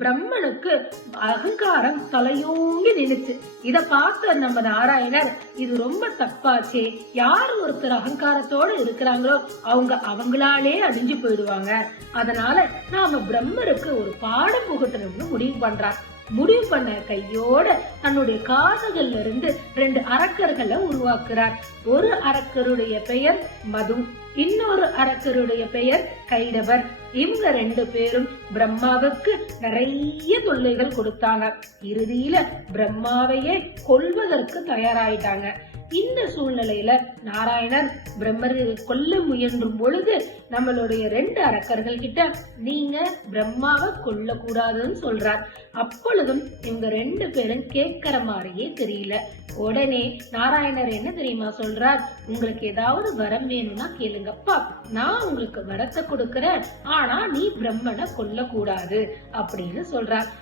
பிரம்மனுக்கு அகங்காரம் தலையோங்கி நினைச்சு. இத பார்த்த நம்ம நாராயணர், இது ரொம்ப தப்பாச்சே, யார் ஒருத்தர் அகங்காரத்தோட இருக்கிறாங்களோ அவங்க அவங்களாலே அழிஞ்சு போயிடுவாங்க. அதனால நாம பிரம்மருக்கு ஒரு பாடம் புகட்டணும்னு முடிவு பண்றார். முடிவு பண்ண கையோட தன்னுடைய காதுகள்ல இருந்து 2 அரக்கர்களை உருவாக்குறார். ஒரு அரக்கருடைய பெயர் மது, இன்னொரு அரக்கருடைய பெயர் கைடவர். இவங்க 2 பேரும் பிரம்மாவுக்கு நிறைய தொல்லைகள் கொடுத்தாங்க. இறுதியில பிரம்மாவையே கொல்வதற்கு தயாராயிட்டாங்க. இந்த சூழ்நிலையில நாராயணர் பிரம்மரை கொல்ல முயன்றும் பொழுது நம்மளுடைய 2 அரக்கர்கள் கிட்ட நீங்க பிரம்மாவை கொல்ல கூடாதுன்னு சொல்றார். அப்பொழுதும் இவங்க 2 பேரும் கேட்கிற மாதிரியே தெரியல. உடனே நாராயணர் என்ன தெரியுமா சொல்றார், உங்களுக்கு ஏதாவது வரம் வேணும்னா கேளுங்கப்பா, நான் உங்களுக்கு வரத்தை கொடுக்கறேன், ஆனா நீ பிரம்மனை கொல்ல கூடாது அப்படின்னு சொல்றார்.